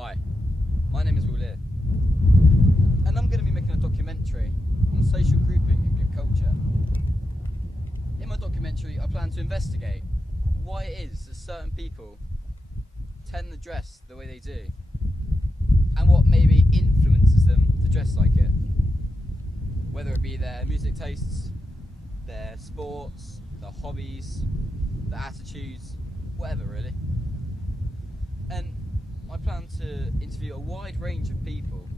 Hi, my name is Will, and I'm going to be making a documentary on social grouping and group culture. In my documentary, I plan to investigate why it is that certain people tend to dress the way they do, and what maybe influences them to dress like it. Whether it be their music tastes, their sports, their hobbies, their attitudes, whatever really. And I plan to interview a wide range of people,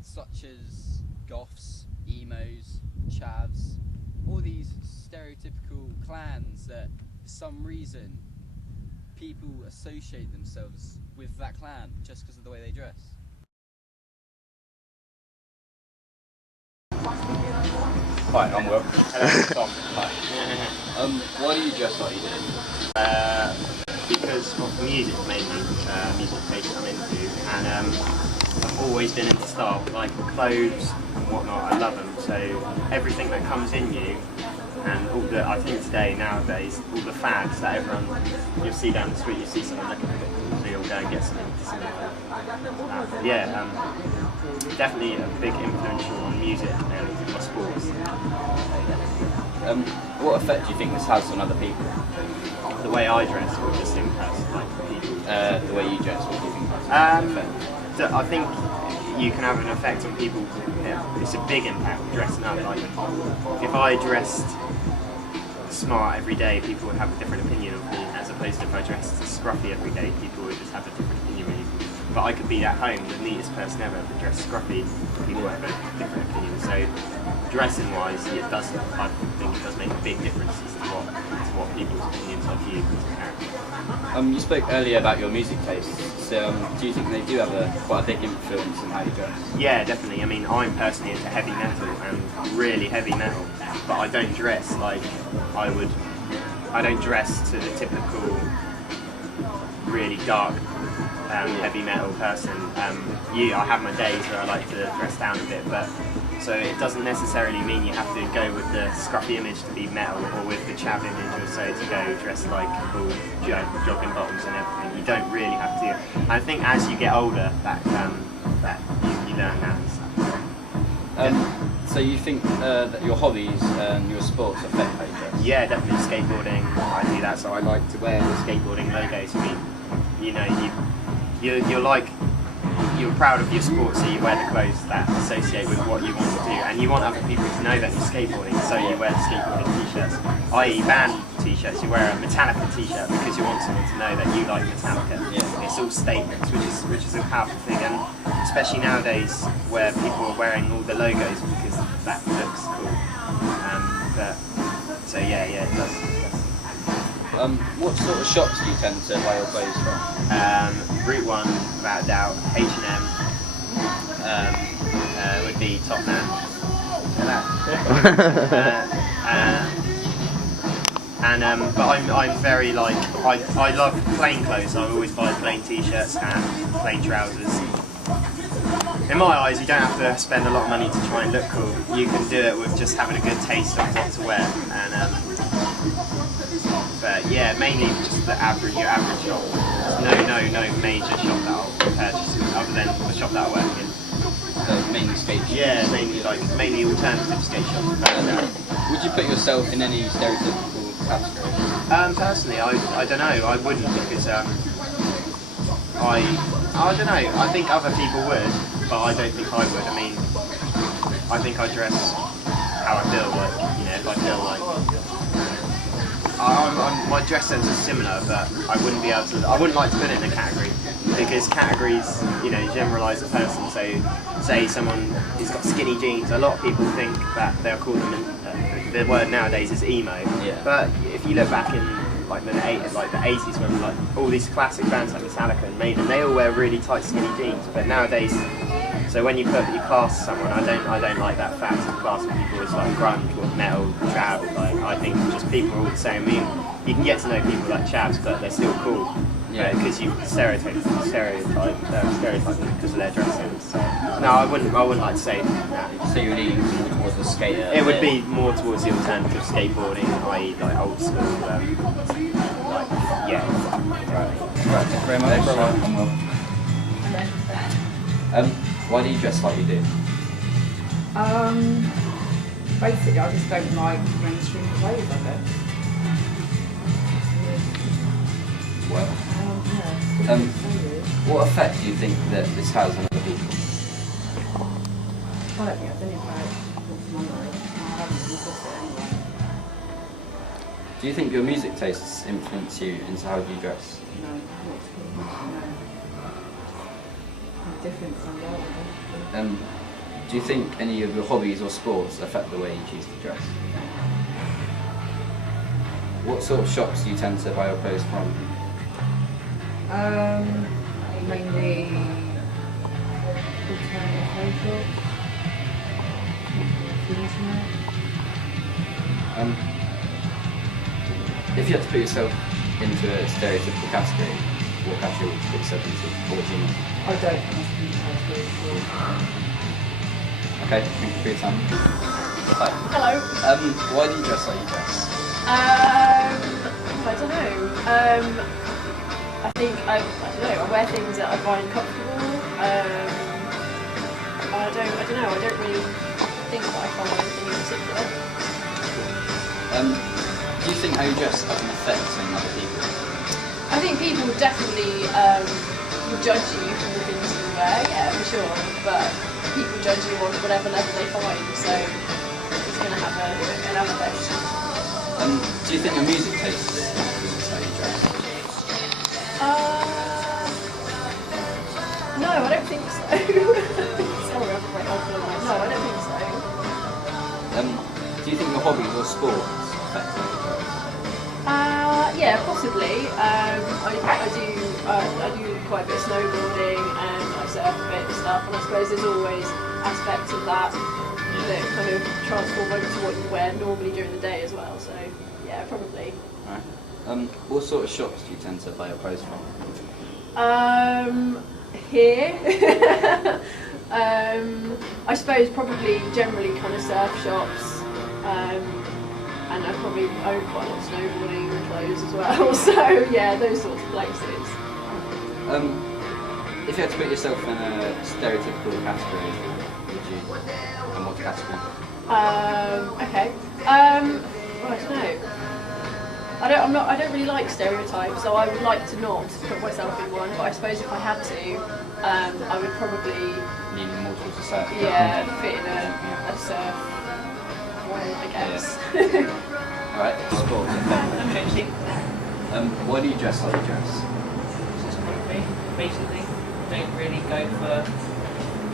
such as goths, emos, chavs, all these stereotypical clans that for some reason people associate themselves with that clan just because of the way they dress. Hi, I'm Will. Hello, Tom. Hi. Why do you dress like you do? Because of music mainly, music taste I'm into, and I've always been into style, like clothes and whatnot. I love them, so everything that comes in you, and all the, I think nowadays, all the fads that everyone, you'll see down the street, you see someone looking a bit cool, so you'll go and get something. Definitely a big influential on music and my sports. What effect do you think this has on other people? The way I dress, or just impress people? The way you dress, what do you think has an effect? So I think you can have an effect on people. It's a big impact dressing up. Like if I dressed smart every day, people would have a different opinion of me, as opposed to if I dressed scruffy every day, people would just have a different opinion of me. But I could be at home the neatest person ever, but dress scruffy, people would have a different opinion. So dressing wise, I think it does make a big difference as to what people's opinions of you as a character. You spoke earlier about your music tastes, so do you think they do have quite a big influence on how you dress? Yeah, definitely. I mean, I'm personally into heavy metal, and really heavy metal, but I don't dress like I would. I don't dress to the typical really dark heavy metal person. I have my days where I like to dress down a bit, but so it doesn't necessarily mean you have to go with the scruffy image to be metal, or with the chav image or so to go dressed like cool jogging bottoms and everything. You don't really have to. I think as you get older, that you learn that and stuff. So you think that your hobbies and your sports affect how you dress? Yeah, definitely. Skateboarding, I do that, so I like to wear the skateboarding logos. I mean, you know, you're proud of your sport, so you wear the clothes that associate with what you want to do, and you want other people to know that you're skateboarding, so you wear the skateboarding t-shirts, i.e. band t-shirts. You wear a Metallica t-shirt because you want someone to know that you like Metallica. Yeah. It's all statements, which is a powerful thing, and especially nowadays where people are wearing all the logos because that looks cool. It does. What sort of shops do you tend to buy your clothes from? Route 1, without a doubt. H&M would be top man. But I'm very like, I love plain clothes. I always buy plain t-shirts and plain trousers. In my eyes, you don't have to spend a lot of money to try and look cool. You can do it with just having a good taste of what to wear. But yeah, mainly just your average shop. No major shop that I'll purchase other than the shop that I work in. So mainly skate shops? Yeah, mainly alternative skate shops. Would you put yourself in any stereotypical category? Personally, I don't know. I wouldn't, because I don't know. I think other people would, but I don't think I would. I mean, I think I dress how I feel like. You know, if I feel like. My dress sense is similar, but I wouldn't like to put it in a category, because categories, you know, generalise a person. So, say someone who's got skinny jeans, a lot of people think that they'll call them, the word nowadays is emo. Yeah. But if you look back in the 80s, when like all these classic bands like Metallica and Maiden, they all wear really tight skinny jeans. But nowadays, so when you class someone, I don't like that fact of classing people as like grunge or metal, chav. Like, I think just people are all the same. I mean, you can get to know people like chavs, but they're still cool. Yeah. Because you stereotype them because of their dressing. So, no, I wouldn't like to say that. So you're leaning more towards the skater? It would be more towards the alternative skateboarding, i.e. like old school, like Yeah. Right, thank you very much. I'm well. Why do you dress like you do? Basically, I just don't like mainstream clothes, I guess. Well, Yeah. what effect do you think that this has on other people? I don't think I've done it right. I haven't discussed it anyway. Do you think your music tastes influence you into how you dress? No, not no. I'm different from the other. Do you think any of your hobbies or sports affect the way you choose to dress? What sort of shops do you tend to buy your clothes from? Mainly alternative clothes shops. The internet. If you had to put yourself into a stereotypical category, what category would you put yourself into? What would you mean? I don't think it's Okay, thank you for your time. Hi. Hello. Why do you dress like you dress? I don't know. I think I don't know. I wear things that I find comfortable. I don't know. I don't really think that I follow anything in particular. Do you think how you dress has an effect on other people? I think people would definitely would judge you for the things you wear. Yeah, for sure. But people judge you on whatever level they find, so it's going to have an effect. Do you think your music tastes influence how you dress? No, I don't think so. Sorry, I'm quite helpful. No, I don't think so. Do you think your hobbies or sports affect how you dress? Yeah, possibly. I do quite a bit of snowboarding and I surf a bit and stuff, and I suppose there's always aspects of that that kind of transform over to what you wear normally during the day as well. So yeah, probably. Right. What sort of shops do you tend to buy your clothes from? Here. I suppose probably generally kind of surf shops. And I probably own quite a lot of snowboarding clothes as well, so yeah, those sorts of places. If you had to put yourself in a stereotypical category, would you? And what category? Okay. Well, I don't know. I don't really like stereotypes, so I would like to not put myself in one. But I suppose if I had to, I would probably Leaning more towards the surf. fit in a surf one, I guess. Alright, sports. I'm Josie. Why do you dress like you dress? Just comfy, basically. Don't really go for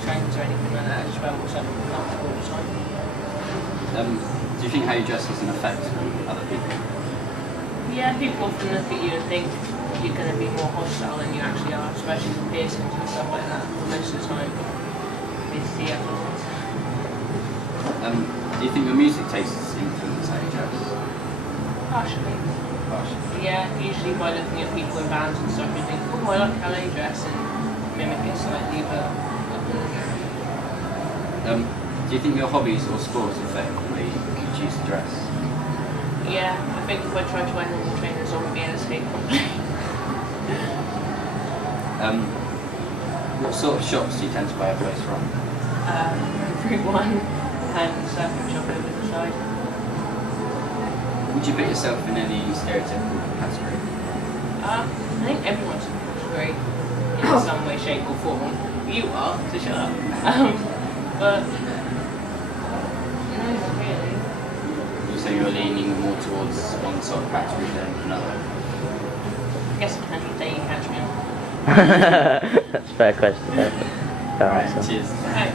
trends or anything like that. I just wear what's comfortable all the time. Do you think how you dress has an effect on other people? Yeah, people often look at you and think you're going to be more hostile than you actually are, especially with piercings and stuff like that. Most of the time, it's the evidence. Do you think your music tastes influence how you dress? Partially. Yeah, usually by looking at people in bands and stuff, you think, oh, I like how they dress, and mimic it slightly, but do you think your hobbies or sports affect the way you choose to dress? yeah, I think if I try to wear normal trainers, I won't be able to skate properly. What sort of shops do you tend to buy your clothes from? Route 1 and surfing shop over the side. Would you put yourself in any stereotypical category? I think everyone's great in some way, shape or form. You are, so shut up. But no, not really. So you're leaning more towards one sort of category than another? I guess it depends what day you catch me on. That's a fair question. Alright, cheers. Okay.